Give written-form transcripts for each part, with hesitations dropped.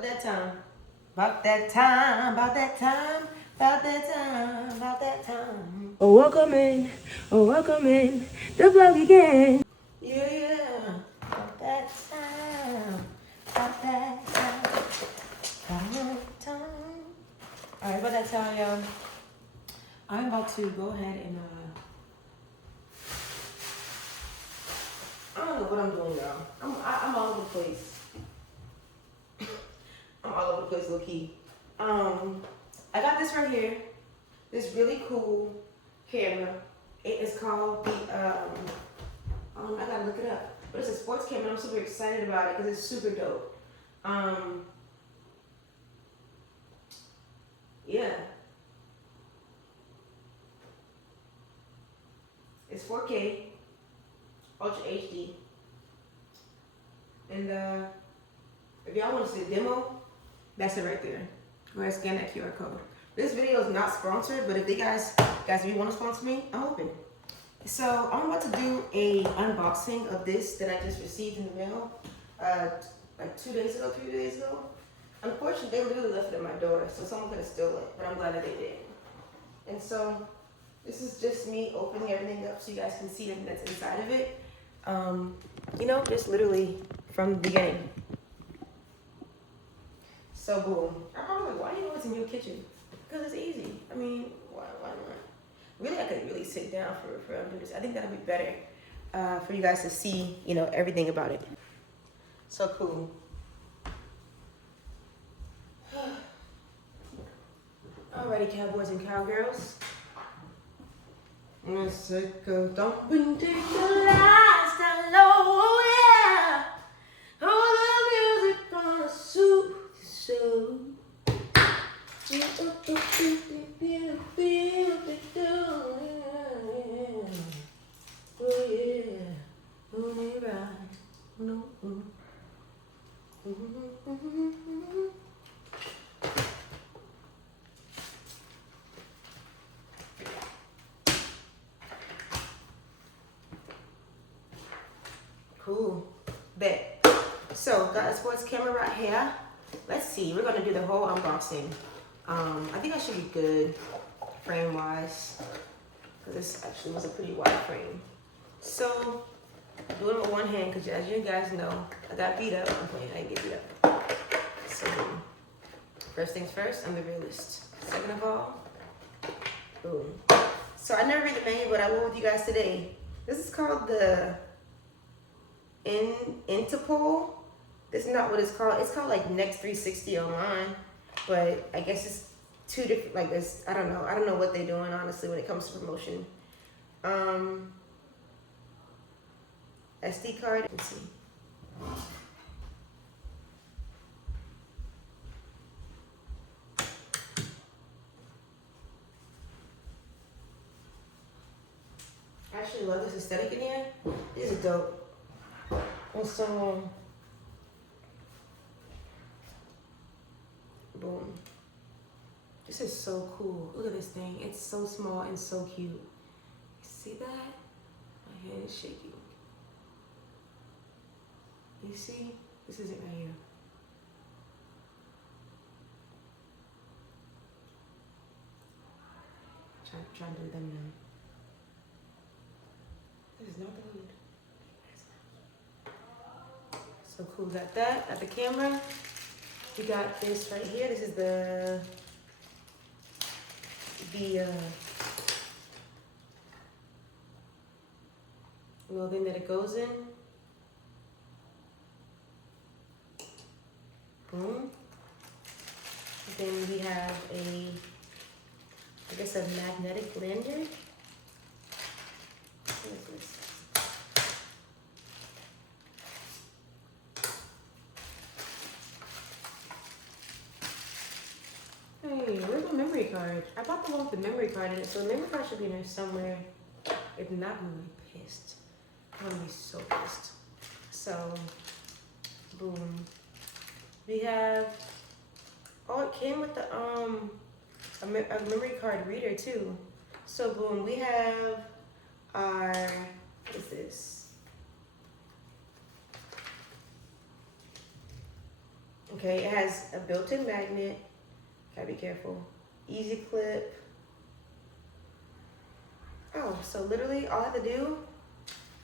About that time. About that time. About that time. About that time. About that time. Oh, welcome in. Oh, welcome in. The vlog again. Yeah. About that time. About that time. About that time. Alright, about that time, y'all. I'm about to go ahead and I don't know what I'm doing, y'all. I'm all over the place. I'm all over the place, low key. I got this right here. This really cool camera. It is called the I gotta look it up. But it's a sports camera. I'm super excited about it because it's super dope. Yeah. It's 4K, Ultra HD. And if y'all want to see a demo, that's it right there. Go ahead and scan that QR code. This video is not sponsored, but if you guys if you want to sponsor me, I'm open. So I'm about to do a unboxing of this that I just received in the mail, like 3 days ago. Unfortunately, they literally left it at my door, so someone could have stolen it, but I'm glad that they did. And so this is just me opening everything up so you guys can see everything that's inside of it. You know, just literally from the beginning. So boom. I'm probably like, why do you know it's in your kitchen? Because it's easy. I mean, why not? Really, I could really sit down for doing this. I think that'd be better for you guys to see, you know, everything about it. So cool. Alrighty, cowboys and cowgirls. Let's go thumping, take the lights down low, yeah. All the music gonna soothe your soul. Oh yeah, oh yeah, no. Cool. Bet. So got a sports camera right here. Let's see. We're gonna do the whole unboxing. I think I should be good frame wise because this actually was a pretty wide frame. So doing it with one hand because as you guys know, I got beat up. I'm playing. I didn't get beat up. So first things first, I'm the realist. Second of all, boom. So I never read the menu, but I will with you guys today. This is called the Intipole. This is not what it's called. It's called like Next 360 online, but I guess it's two different. Like this, I don't know. I don't know what they're doing honestly when it comes to promotion. SD card. Let's see. I actually love this aesthetic in here. This is dope. And so, boom. This is so cool. Look at this thing. It's so small and so cute. See that? My hand is shaking. You see? This is it right here. Try to do them now. This is not the hood. So cool. Got that. Got the camera. We got this right here. This is the little thing that it goes in. Boom. Then we have I guess a magnetic lanyard. What is this? Hey, where's my memory card? I bought the one with the memory card in it, so the memory card should be in there somewhere. If not, I'm gonna be pissed. I'm gonna be so pissed. So, boom. We have, oh, it came with the a memory card reader too. So boom, we have our, what is this? Okay, it has a built-in magnet. Gotta be careful. Easy clip. Oh, so literally all I have to do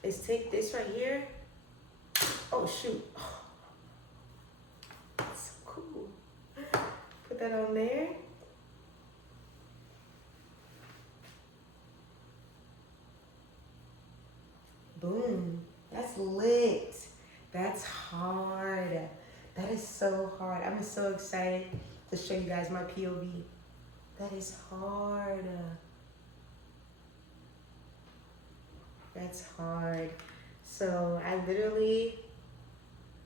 is take this right here. Oh shoot. Oh, that's so cool. Put that on there. Boom. That's lit. That's hard. That is so hard. I'm so excited to show you guys my POV. That is hard. That's hard. So I literally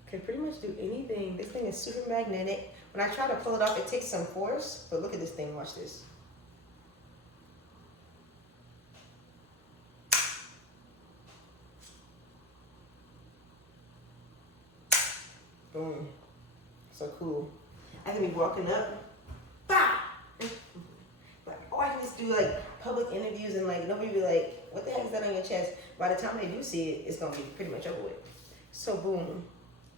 can pretty much do anything. This thing is super magnetic. When I try to pull it off, it takes some force. But look at this thing. Watch this. Boom. So cool. I can be walking up. Bah! Like, oh, I can just do like public interviews and like nobody be like, what the heck is that on your chest? By the time they do see it, it's gonna be pretty much over with. So boom.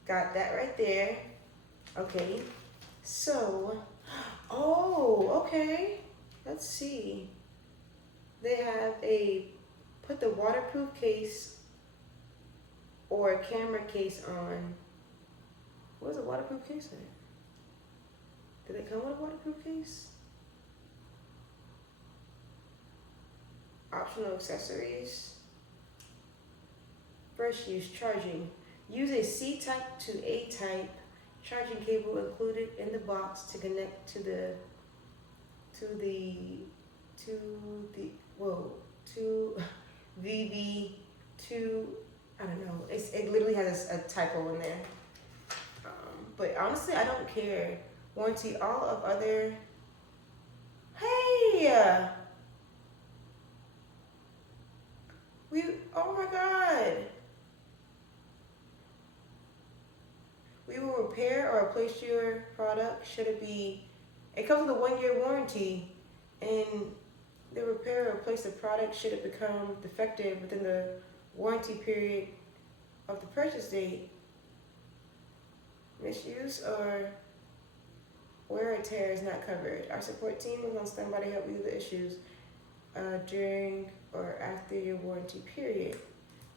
Got that right there. Okay. So, oh, okay. Let's see. They have a put the waterproof case or a camera case on. Where's a waterproof case at? Did they come with a waterproof case? Optional accessories. First use charging. Use a C-type to A-type charging cable included in the box to connect to I don't know. It literally has a typo in there. But honestly, I don't care. Warranty all of other. Hey! Oh my God. We will repair or replace your product should it be. It comes with a 1-year warranty, and the repair or replace the product should it become defective within the warranty period of the purchase date. Misuse or wear or tear is not covered. Our support team is on standby to help you with the issues during or after your warranty period.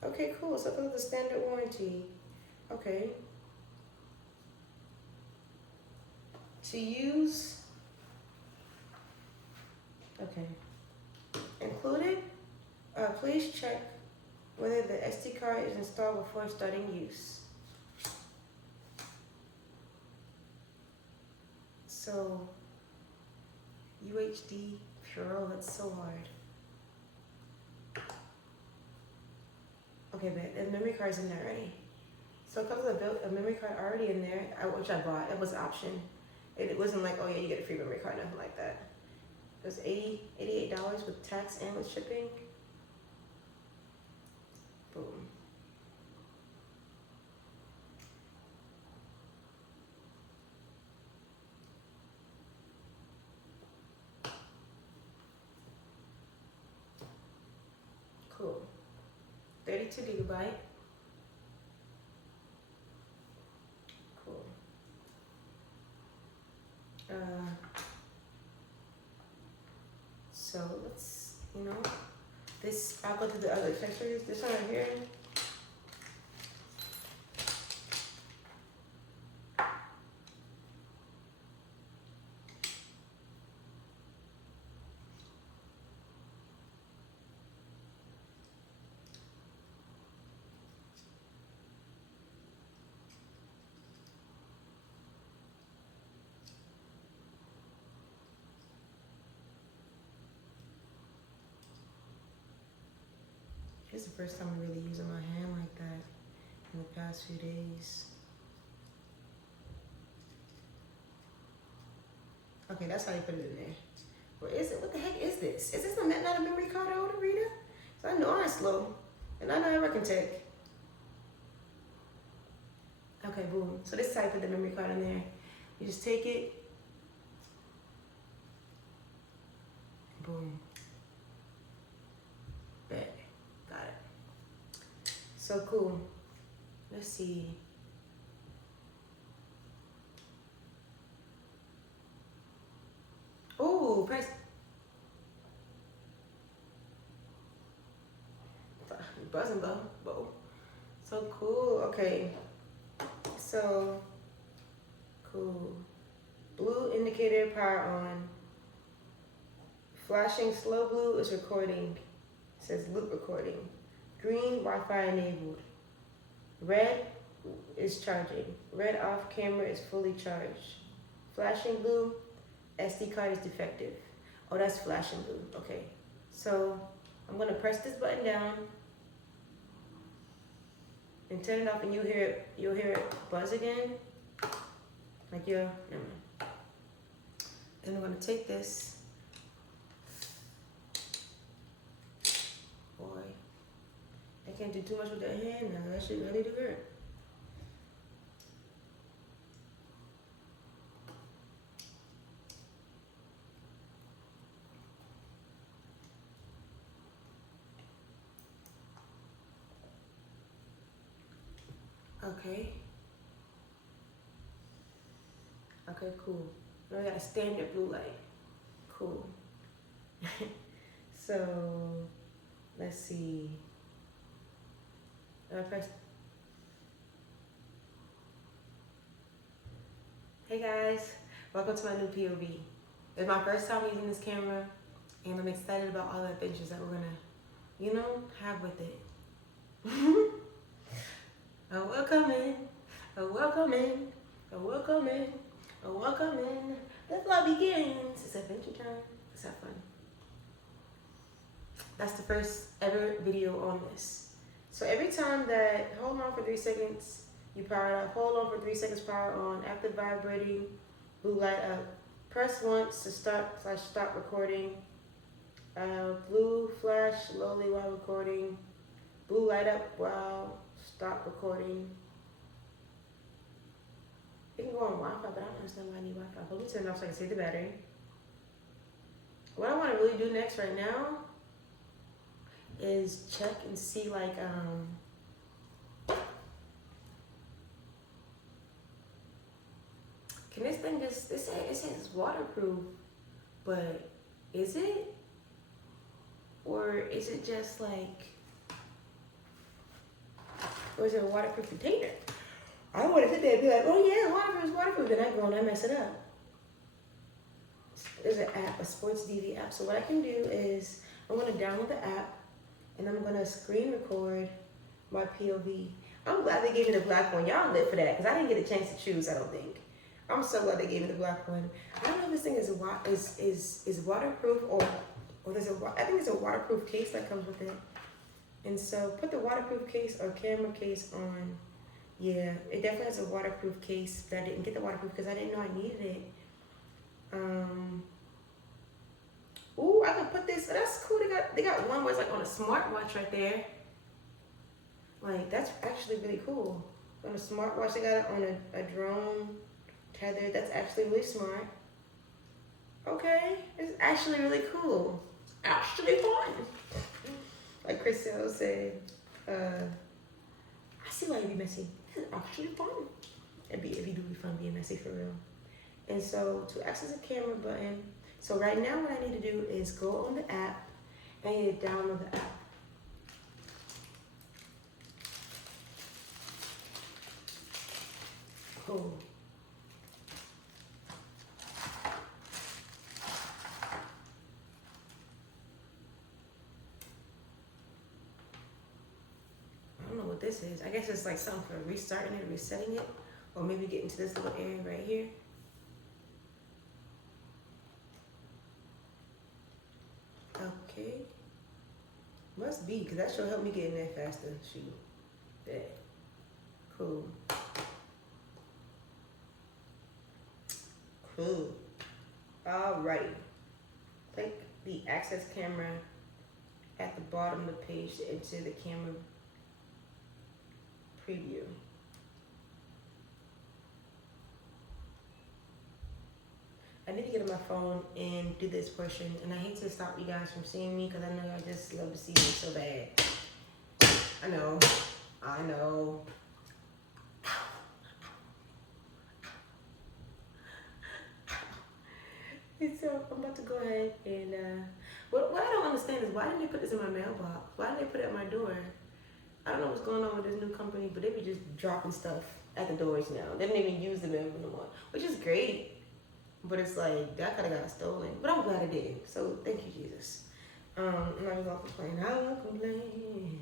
Okay, cool. So this is the standard warranty. Okay. To use. Okay. Included. Please check whether the SD card is installed before starting use. So, UHD, Puro, that's so hard. Okay, but the memory card's in there already. So it comes with a memory card already in there, which I bought. It was an option. It wasn't like, oh yeah, you get a free memory card, nothing like that. It was $88 with tax and with shipping. Boom. Cool. 32 gigabyte. Cool. So let's, this, I'll go to the other accessories. This one right here. This is the first time I'm really using my hand like that in the past few days. Okay, that's how you put it in there. What is it? What the heck is this? Is this not a memory card I would read? So I know I'm slow, and I know I can take. Okay, boom. So this is how you put the memory card in there. You just take it. Boom. Bet. Got it. So cool. Let's see. press. Buzzing though. Whoa. So cool. Okay. So cool. Blue indicator power on. Flashing slow blue is recording. It says loop recording. Green Wi-Fi enabled. Red is charging. Red off, camera is fully charged. Flashing blue, SD card is defective. Oh, that's flashing blue. Okay. So I'm gonna press this button down and turn it off, and you'll hear it buzz again. Like never mind. Then I'm gonna take this. Boy, I can't do too much with that hand now. That shit really do hurt. Okay. Okay, cool. Now we got a standard blue light. Cool. So, let's see. Press. Hey guys, welcome to my new POV. It's my first time using this camera, and I'm excited about all the adventures that we're gonna, have with it. Welcome in, welcome in, welcome in, welcome in. The vlog begins. It's adventure time. Let's have fun. That's the first ever video on this. So every time that, hold on for 3 seconds, you power it up. Hold on for 3 seconds, power on. After vibrating, blue light up. Press once to start/stop recording. Blue flash slowly while recording. Blue light up while stop recording. You can go on Wi-Fi, but I don't understand why I need Wi-Fi. Let me turn it off so I can save the battery. What I want to really do next right now is check and see can this thing just, it says it's waterproof, but is it? Or is it just or is it a waterproof container? I want to sit there and be like, oh yeah, waterproof. Then I go and I mess it up. There's an app, a sports DV app. So what I can do is I'm going to download the app and I'm going to screen record my POV. I'm glad they gave me the black one. Y'all live for that because I didn't get a chance to choose, I don't think. I'm so glad they gave me the black one. I don't know if this thing is waterproof or I think there's a waterproof case that comes with it. And so put the waterproof case or camera case on. Yeah, it definitely has a waterproof case, but I didn't get the waterproof because I didn't know I needed it. Ooh, I can put this. That's cool. They got one where it's on a smartwatch right there. That's actually really cool. On a smartwatch, they got it on a drone tether. That's actually really smart. Okay, it's actually really cool. Actually fun. Like Chriselle said, I see why you be messy. It's actually fun. If you do be fun being messy for real. And so to access a camera button, so right now what I need to do is go on the app and I need to download the app. Cool. I don't know what this is. I guess it's something for restarting it, resetting it, or maybe getting to this little area right here. Okay. Must be, because that should help me get in there faster. Shoot. Yeah. Cool. Cool. Alrighty. Click the access camera at the bottom of the page to enter the camera preview. I need to get on my phone and do this portion, and I hate to stop you guys from seeing me because I know y'all just love to see me so bad. I know. So I'm about to go ahead and what I don't understand is why didn't they put this in my mailbox? Why didn't they put it at my door? I don't know what's going on with this new company, but they be just dropping stuff at the doors now. They don't even use the mail no more, which is great. But it's like that could have got stolen. But I'm glad it didn't. So thank you, Jesus. I'm not even gonna complain. I won't complain.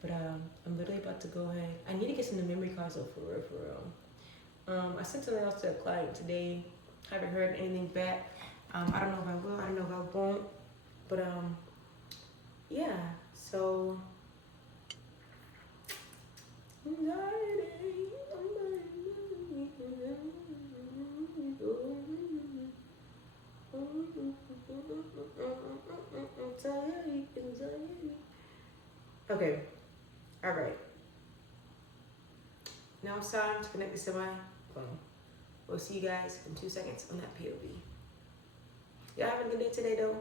But I'm literally about to go ahead. I need to get some of the memory cards though, for real. I sent something else to a client today. Haven't heard anything back. I don't know if I will. I don't know if I won't. But yeah. So okay. All right. Now it's time to connect the semi-phone. We'll see you guys in 2 seconds on that POV. Y'all having a good day today, though?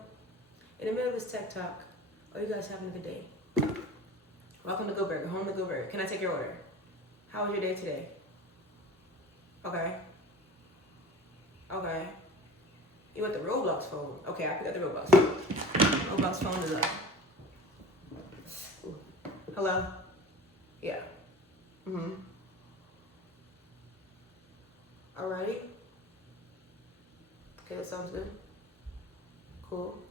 In the middle of this tech talk, are you guys having a good day? Welcome to Go Burger, home to Go Burger. Can I take your order? How was your day today? Okay. Okay. You want the Roblox phone? Okay, I picked up the Roblox phone. Roblox phone is up. Ooh. Hello? Yeah. Mm-hmm. Alrighty. Okay, that sounds good. Cool.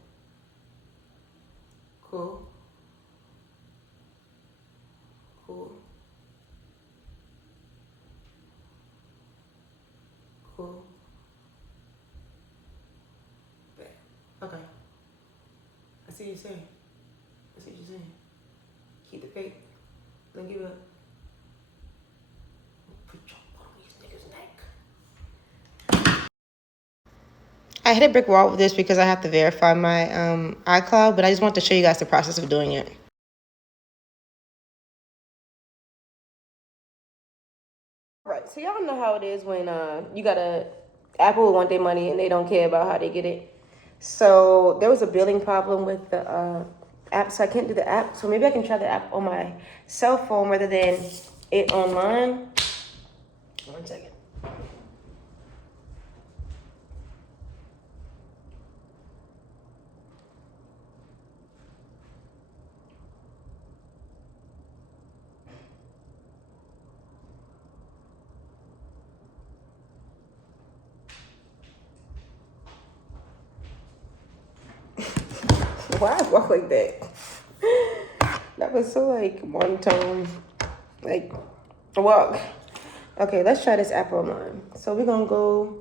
Cool. Cool. Cool. Okay. I see what you're saying. I see what you're saying. Keep the faith. Don't give up. Put your foot on these niggas' neck. I hit a brick wall with this because I have to verify my iCloud, but I just want to show you guys the process of doing it. Right, so y'all know how it is when you got Apple will want their money and they don't care about how they get it. So there was a billing problem with the app, so I can't do the app. So maybe I can try the app on my cell phone rather than it online. 1 second. Why I walk like that? That was so like monotone, like walk. Okay, let's try this app online. So we're gonna go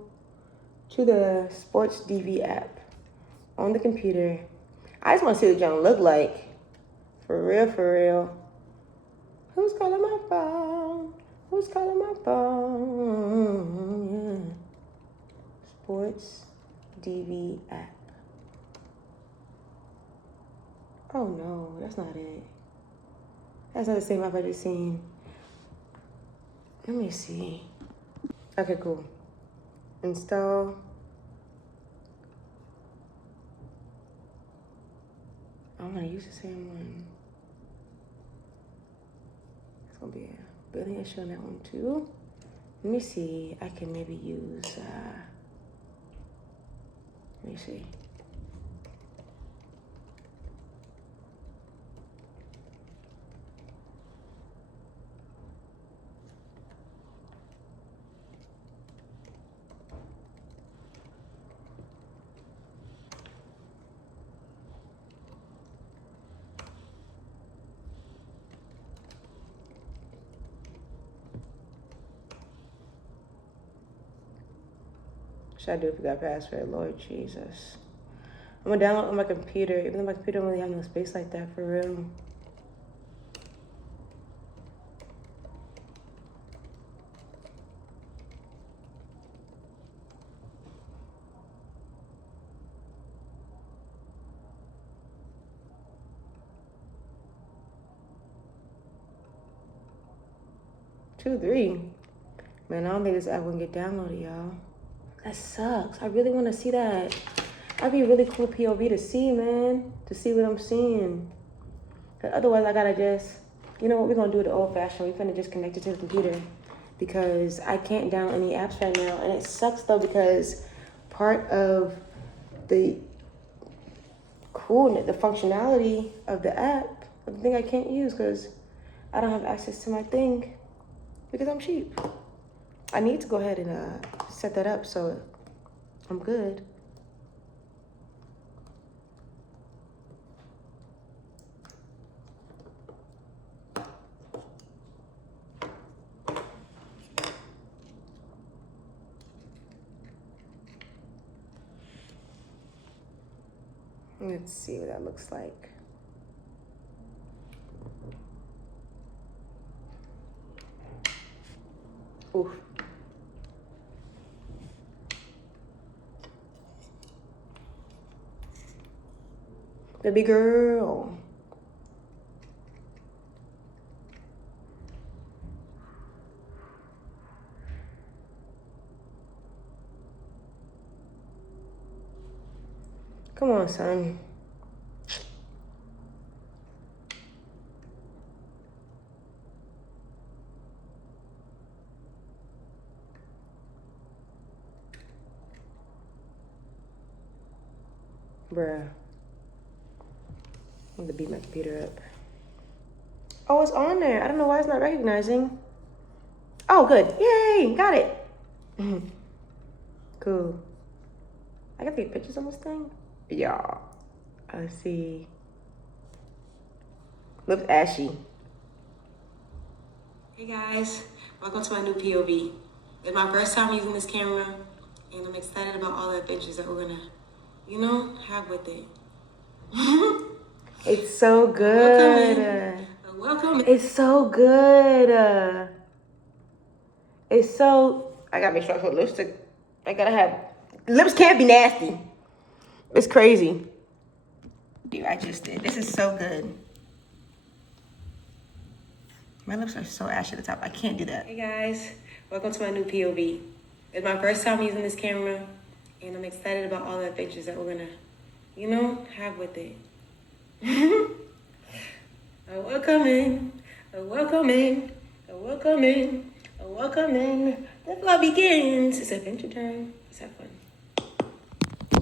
to the Sports DV app on the computer. I just want to see what John look like. For real. Who's calling my phone? Who's calling my phone? Yeah. Sports DV app. Oh no, that's not it. That's not the same app I just seen. Let me see. Okay, cool. Install. I'm gonna use the same one. It's gonna be a billing issue on that one too. Let me see. I can maybe use. Let me see. Should I do if we got password? Lord Jesus. I'm gonna download on my computer, even though my computer don't really have no space like that for real. Two, three. Man, I don't think this app will get downloaded, y'all. That sucks. I really want to see that. That'd be a really cool POV to see, man. To see what I'm seeing. But otherwise, I gotta just, you know what, we're gonna do it the old fashioned. We're gonna just connect it to the computer because I can't download any apps right now. And it sucks though because part of the coolness, the functionality of the app, the thing I can't use because I don't have access to my thing because I'm cheap. I need to go ahead and set that up so I'm good. Let's see what that looks like. Oof. Baby girl. Come on, son. Bruh. I'm gonna beat my computer up. Oh, it's on there. I don't know why it's not recognizing. Oh, good. Yay, got it. Cool. I gotta take pictures on this thing? Yeah. Let's see. Looks ashy. Hey guys, welcome to my new POV. It's my first time using this camera, and I'm excited about all the adventures that we're gonna, have with it. It's so good. Welcome. It's so good. It's so. I gotta make sure I put lipstick. I gotta have. Lips can't be nasty. It's crazy. Dude, I just did. This is so good. My lips are so ashy at the top. I can't do that. Hey guys, welcome to my new POV. It's my first time using this camera, and I'm excited about all the adventures that we're gonna, have with it. Welcome in. Welcome in. Welcome in. Welcome in. The vlog begins. It's adventure time. Let's have fun.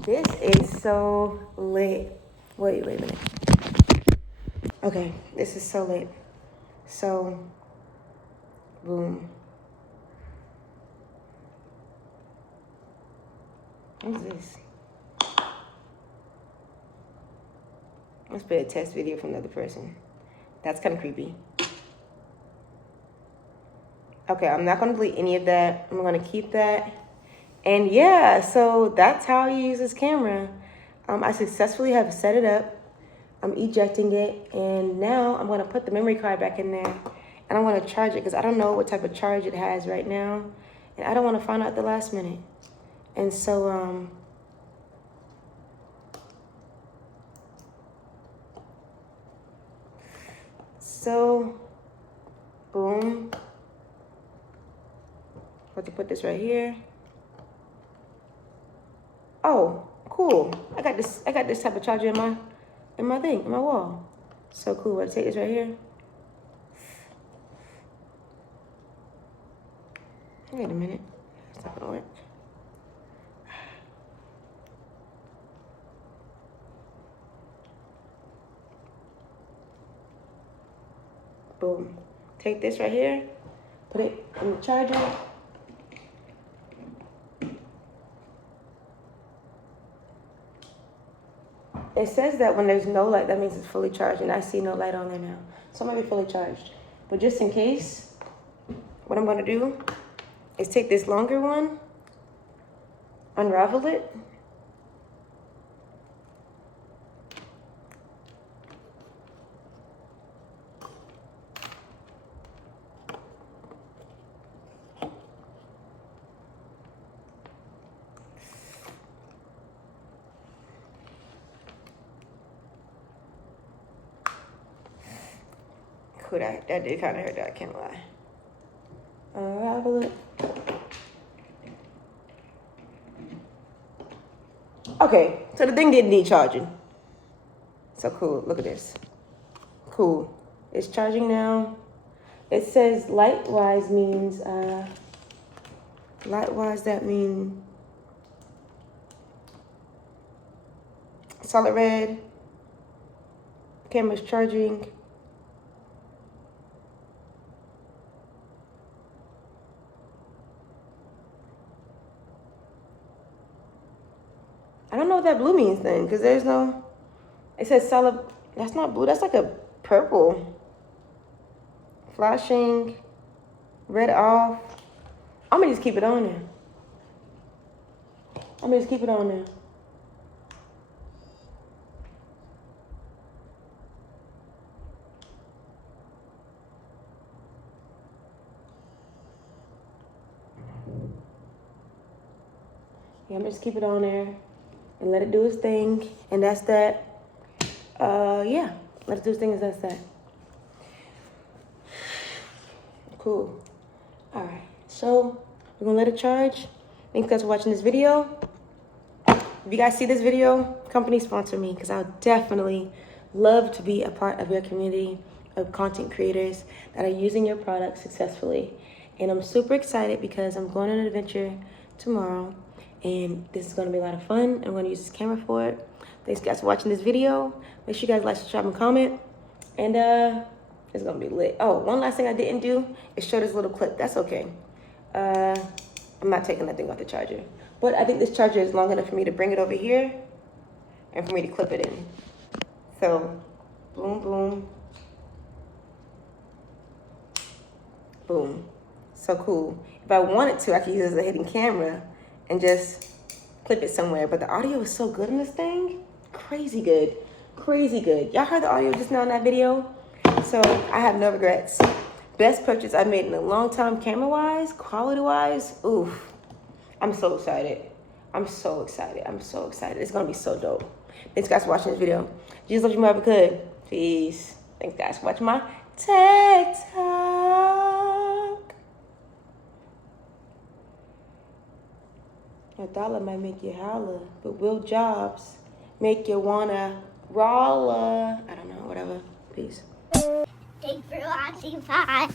This is so lit. Wait a minute. Okay, this is so lit. So, boom. What's this? Must be a test video from another person. That's kind of creepy. Okay, I'm not gonna delete any of that. I'm gonna keep that. And yeah, so that's how I use this camera. I successfully have set it up. I'm ejecting it, and now I'm gonna put the memory card back in there, and I'm gonna charge it because I don't know what type of charge it has right now, and I don't want to find out at the last minute. And so boom. About to put this right here. Oh, cool. I got this type of charger in my wall. So cool. I'll take this right here. Wait a minute. It's not gonna work. Boom. Take this right here. Put it in the charger. It says that when there's no light, that means it's fully charged, and I see no light on there now. So it might be fully charged. But just in case, what I'm gonna do is take this longer one, unravel it, cool, that did kind of hurt, that I can't lie. Unravel it. Okay, so the thing didn't need charging. So cool, look at this. Cool, it's charging now. It says light-wise means, light-wise that means Solid red. Camera's charging. I don't know what that blue means then, because there's no, it says solid, that's not blue, that's like a purple. Flashing, red off. I'm gonna just keep it on there. I'm gonna just keep it on there. Yeah, I'm gonna just keep it on there and let it do its thing. And that's that. Yeah, let it do its thing and that's that. Cool. All right, so we're gonna let it charge. Thank you guys for watching this video. If you guys see this video, company sponsor me, because I would definitely love to be a part of your community of content creators that are using your product successfully. And I'm super excited because I'm going on an adventure tomorrow, and this is going to be a lot of fun. I'm going to use this camera for it. Thanks guys for watching this video. Make sure you guys like, subscribe, and comment. And it's going to be lit. Oh, one last thing I didn't do is show this little clip. That's okay. I'm not taking that thing off the charger. But I think this charger is long enough for me to bring it over here and for me to clip it in. So, boom, boom. Boom. So cool. If I wanted to, I could use it as a hidden camera and just clip it somewhere. But the audio is so good in this thing. Crazy good. Crazy good. Y'all heard the audio just now in that video? So I have no regrets. Best purchase I've made in a long time, camera-wise, quality-wise. Oof. I'm so excited. I'm so excited. I'm so excited. It's going to be so dope. Thanks, guys, for watching this video. Jesus loves you more ever could. Peace. Thanks, guys, for watching my TikTok. A dollar might make you holler, but will jobs make you wanna roller? I don't know, whatever. Peace. Thanks for watching. Bye.